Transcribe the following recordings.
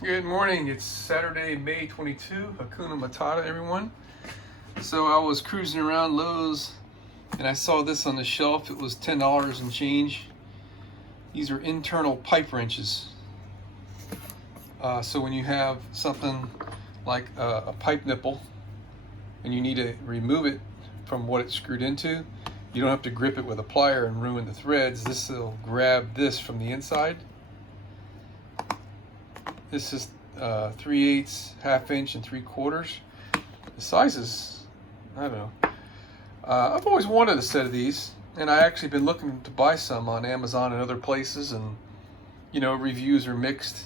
Good morning. It's Saturday, May 22. Hakuna Matata, everyone. So I was cruising around Lowe's and I saw this on the shelf. It was $10 and change. These are internal pipe wrenches. So when you have something like a pipe nipple and you need to remove it from what it's screwed into, you don't have to grip it with a plier and ruin the threads. This will grab this from the inside. This is 3/8, ½ inch, and 3/4. The size is, I don't know. I've always wanted a set of these, and I actually been looking to buy some on Amazon and other places, and reviews are mixed.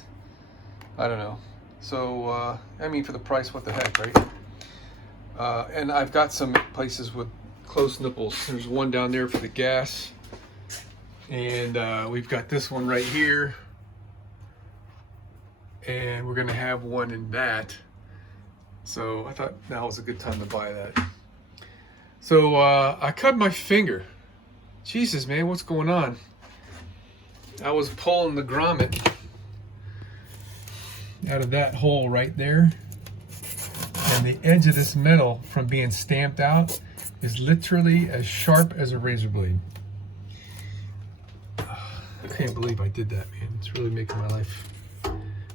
I don't know. So I mean, for the price, what the heck, right? And I've got some places with close nipples. There's one down there for the gas, and we've got this one right here. And we're gonna have one in that. So I thought now was a good time to buy that. So I cut my finger. Jesus, man, what's going on? I was pulling the grommet out of that hole right there. And the edge of this metal from being stamped out is literally as sharp as a razor blade. I can't believe I did that, man. It's really making my life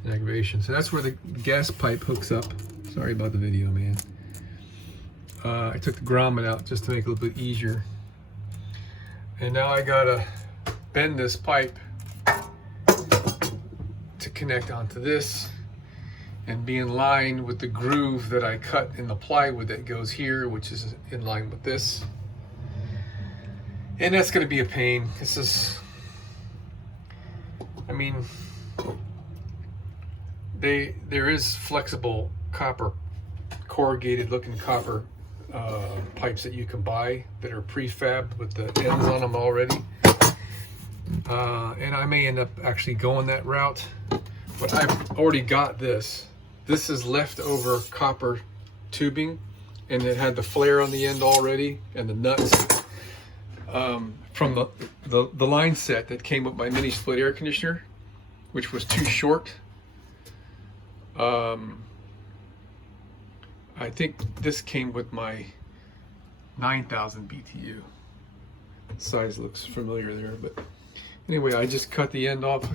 an aggravation. So that's where the gas pipe hooks up. Sorry about the video, man. I took the grommet out just to make it a little bit easier. And now I gotta bend this pipe to connect onto this and be in line with the groove that I cut in the plywood that goes here, which is in line with this. And that's gonna be a pain. This is, I mean, there is flexible copper, corrugated looking copper pipes that you can buy that are prefabbed with the ends on them already. And I may end up actually going that route, but I've already got this. This is leftover copper tubing, and it had the flare on the end already and the nuts from the line set that came with my mini split air conditioner, which was too short. I think this came with my 9,000 BTU. Size looks familiar there, but anyway, I just cut the end off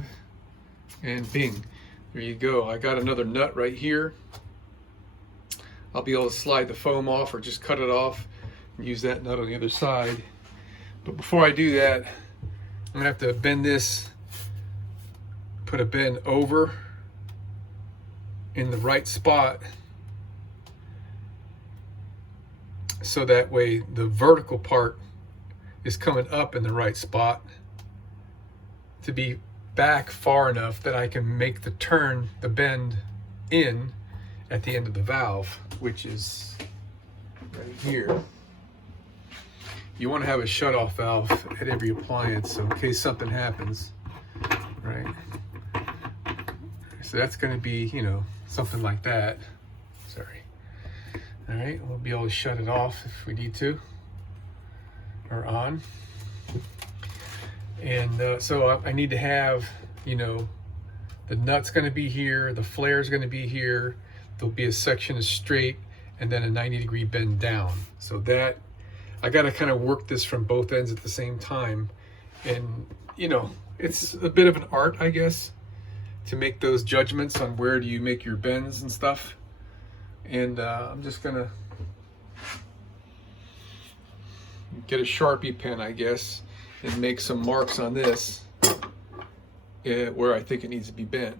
and bing, there you go. I got another nut right here. I'll be able to slide the foam off or just cut it off and use that nut on the other side. But before I do that, I'm gonna have to bend this, put a bend over in the right spot, so that way the vertical part is coming up in the right spot to be back far enough that I can make the turn, the bend in at the end of the valve, which is right here. You want to have a shut-off valve at every appliance, so in case something happens, right? So that's going to be, something like that. Sorry. All right, we'll be able to shut it off if we need to, or on. And so I need to have, the nut's going to be here, the flare's going to be here, there'll be a section of straight, and then a 90-degree bend down. So that, I got to kind of work this from both ends at the same time. And, it's a bit of an art, I guess, to make those judgments on where do you make your bends and stuff. And I'm just gonna get a Sharpie pen, I guess, and make some marks on this where I think it needs to be bent.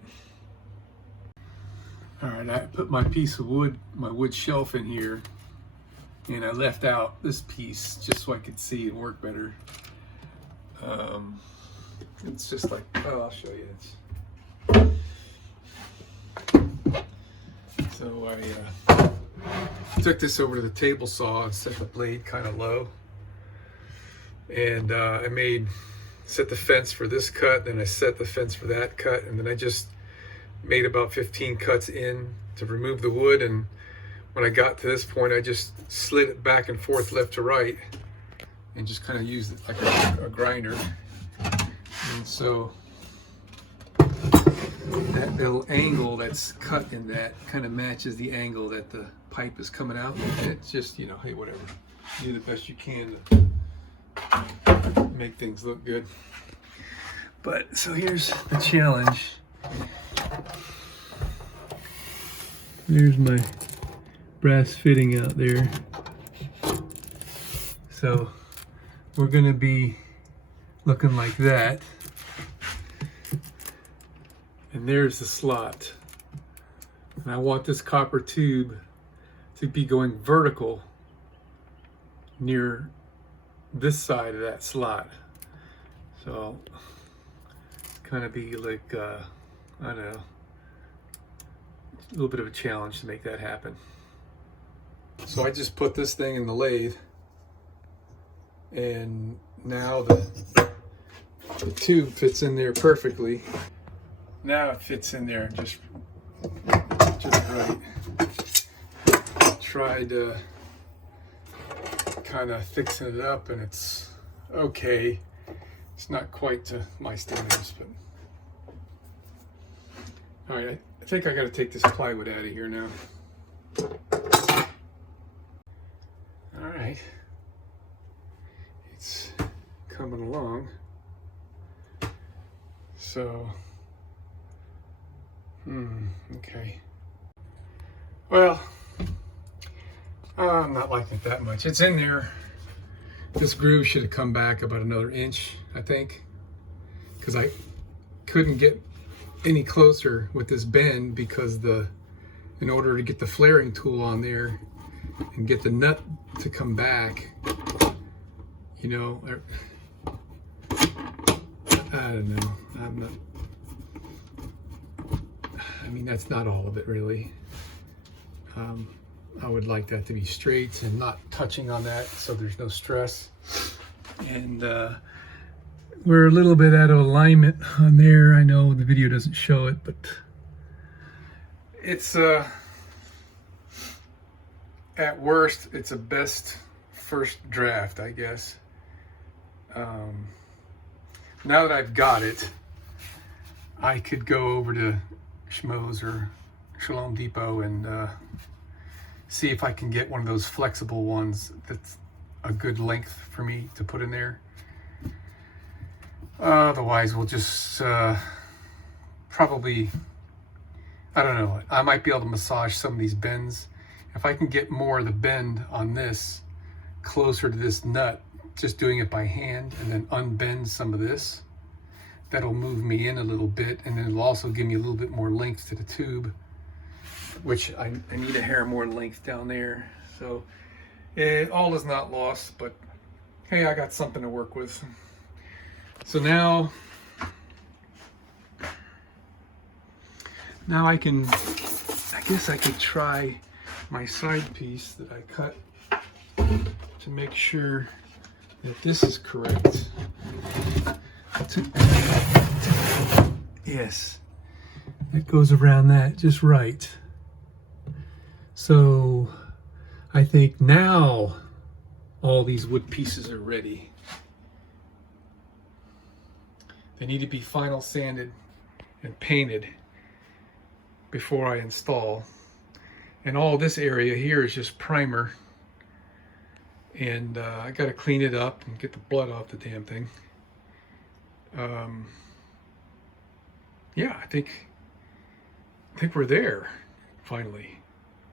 All right, I put my piece of wood, my wood shelf in here, and I left out this piece just so I could see and work better. It's just like, I'll show you. So I took this over to the table saw and set the blade kind of low, and I set the fence for this cut, then I set the fence for that cut, and then I just made about 15 cuts in to remove the wood. And when I got to this point, I just slid it back and forth left to right and just kind of used it like a grinder. And so that little angle that's cut in that kind of matches the angle that the pipe is coming out. It's just, you know, hey, whatever. Do the best you can to make things look good. But so here's the challenge. There's my brass fitting out there. So we're going to be looking like that. And there's the slot. And I want this copper tube to be going vertical near this side of that slot. So it's kind of be like, I don't know, a little bit of a challenge to make that happen. So I just put this thing in the lathe, and now the tube fits in there perfectly. Now it fits in there just right. Tried kind of fixing it up, and it's okay. It's not quite to my standards, but all right. I think I got to take this plywood out of here now. All right, it's coming along. So, okay. Well, I'm not liking it that much. It's in there. This groove should have come back about another inch, I think, because I couldn't get any closer with this bend because in order to get the flaring tool on there and get the nut to come back, you know, I don't know. I mean, that's not all of it really. I would like that to be straight and not touching on that, so there's no stress. And we're a little bit out of alignment on there. I know the video doesn't show it, but it's at worst, it's a best first draft, I guess. Now that I've got it, I could go over to Schmoes or Shalom Depot and see if I can get one of those flexible ones that's a good length for me to put in there. Otherwise, we'll just probably, I don't know, I might be able to massage some of these bends. If I can get more of the bend on this closer to this nut, just doing it by hand and then unbend some of this, that'll move me in a little bit, and then it'll also give me a little bit more length to the tube, which I need a hair more length down there. So all is not lost, but hey, I got something to work with. So now I guess I could try my side piece that I cut to make sure that this is correct. Yes, it goes around that just right. So I think now all these wood pieces are ready. They need to be final sanded and painted before I install. And all this area here is just primer. And I got to clean it up and get the blood off the damn thing. Yeah, I think we're there finally.